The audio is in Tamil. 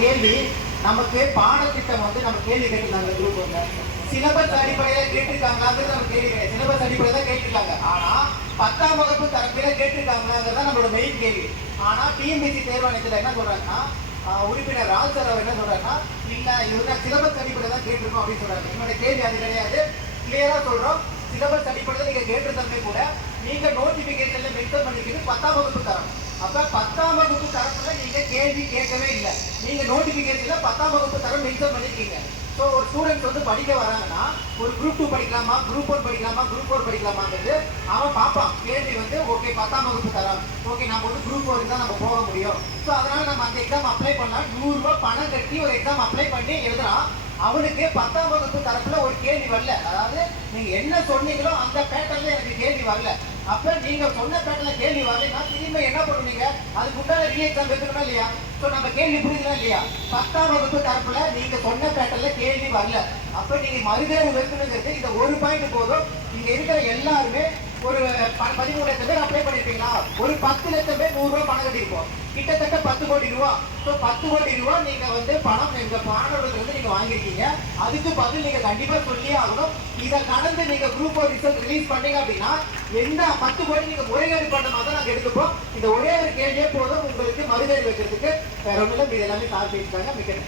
கேள்வி, நமக்கு பாடத்திட்டம் வந்து நம்ம கேள்வி கேட்டிருந்தாங்க குரூப் வந்து சிலபஸ் அடிப்படையில கேட்டிருக்காங்களாங்கிறது நம்ம கேள்வி கிடையாது. சிலபஸ் அடிப்படையில தான் கேட்டிருக்காங்க. ஆனா 10ஆம் வகுப்பு தரப்பில கேட்டிருக்காங்களாங்கிறது நம்மளோட மெயின் கேள்வி. ஆனா டிஎன்பிஎஸ்சி தேர்வாணையத்தில் என்ன சொல்றாங்கன்னா, உறுப்பினர் ராஜ் சார் அவர் என்ன சொல்றாருன்னா, இல்ல இவங்க சிலபஸ் அடிப்படையில தான் கேட்டிருக்கோம் அப்படின்னு சொல்றாங்க. என்னோட கேள்வி அது கிடையாது. கிளியரா சொல்றோம், சிலபஸ் அடிப்படையில் நீங்க கேட்டிருந்தமே கூட நீங்க நோட்டிபிகேஷன்ல மென்ஷன் பண்ணிக்கிறது 10ஆம் வகுப்பு தரம். அப்ப 10ஆம் வகுப்பு தரப்புல நீங்க கேள்வி கேட்கவே இல்லை. நீங்க நோட்டிபிகேஷன்ல 10ஆம் வகுப்பு தரம் மென்ஷன் பண்ணிருக்கீங்க. ஸோ ஒரு ஸ்டூடெண்ட்ஸ் வந்து படிக்க வராங்கன்னா ஒரு குரூப் 2 படிக்கலாமா, குரூப் 1 படிக்கலாமா, குரூப் 4 படிக்கலாமாங்கிறது அவன் பார்ப்பான். கேள்வி வந்து ஓகே 10ஆம் வகுப்பு தரம், ஓகே நம்ம வந்து குரூப் 4 தான் நம்ம போக முடியும். ஸோ அதனால நம்ம அந்த எக்ஸாம் அப்ளை பண்ணலாம். 100 ரூபாய் பணம் கட்டி ஒரு எக்ஸாம் அப்ளை பண்ணி எழுதுறான். அவனுக்கு 10ஆம் வகுப்பு தரப்புல ஒரு கேள்வி வரல. அதாவது நீங்க என்ன சொன்னீங்களோ அந்த பேட்டர்ல எனக்கு கேள்வி வரல. அப்ப நீங்க சொன்ன பேட்டர்ல கேள்வி வரலைன்னா திரும்ப என்ன பண்ணுவீங்க, அதுக்கு முன்னாடி ரீ எக்ஸாம் வைக்கணுமா இல்லையா? ஸோ நம்ம கேள்வி புரியுதா இல்லையா? 10ஆம் வகுப்பு தரப்புல நீங்க சொன்ன பேட்டர்ல கேள்வி வரல. அப்ப நீங்க மறுதேர்வு வைக்கணுங்கிறது இந்த ஒரு பாயிண்ட் போதும். இங்க இருக்கிற எல்லாருமே ஒரு 13 லட்சம் பேர் அப்ளை பண்ணிருப்பீங்களா? ஒரு 10 லட்சம் பேர் 100 ரூபாய் பணம் கட்டிருப்போம். கிட்டத்தட்ட 10 கோடி ரூபா. ஸோ 10 கோடி ரூபா நீங்க வந்து பணம் எங்க மாணவர்களுக்கு நீங்க வாங்கிருக்கீங்க. அதுக்கு பதில் நீங்க கண்டிப்பா சொல்லியே ஆகணும். இதை கடந்து நீங்க குரூப் ரிசல்ட் ரிலீஸ் பண்ணீங்க அப்படின்னா எந்த 10 கோடி நீங்க முறைகேடு பண்ண மாதிரி நாங்க எடுத்துப்போம். இந்த ஒரே ஒரு கேள்வியே போதும் உங்களுக்கு மறுதேர்வு வைக்கிறதுக்கு. வேற ஒன்றும் இல்லை, இது எல்லாமே சார் பேசிட்டாங்க. மிக்க